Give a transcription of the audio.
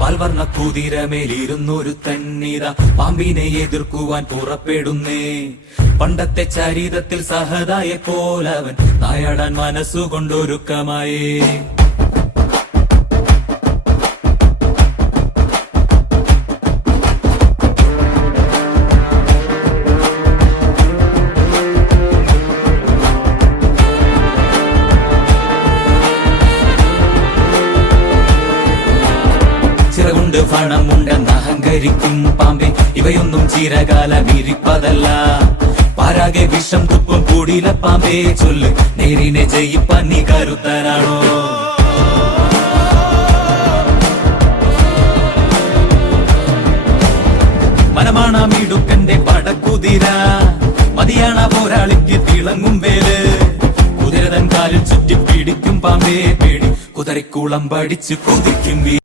പാൽവർണ്ണ കുതിരമേലിരുന്നൊരു തന്നിത പാമ്പിനെ എതിർക്കുവാൻ പുറപ്പെടുന്നേ. പണ്ടത്തെ ചരിതത്തിൽ സഹതായെ പോലവൻ നായാടാൻ മനസ്സുകൊണ്ടൊരുക്കമായേ. ചിറകുണ്ട് പണമുണ്ടെന്ന് അഹങ്കരിക്കും പാമ്പേ, ഇവയൊന്നും ചിരകാല വിരിപ്പതല്ല. പാരാകെ വിഷം തുപ്പും കൂടില പാമ്പേ, ചൊല്ല് നേരിനെ ജയിപ്പാൻ നീ കരുത്തനാണോ? മനമാണ മിടുക്കന്റെ പടക്കുതിര, മതിയാണ പോരാളിക്ക് തിളങ്ങും വേല്. കുതിരതൻ കാലിൽ ചുറ്റി പിടിക്കും പാമ്പേ പേടി, കുതിരക്കുളം പഠിച്ചു കൊതിക്കും.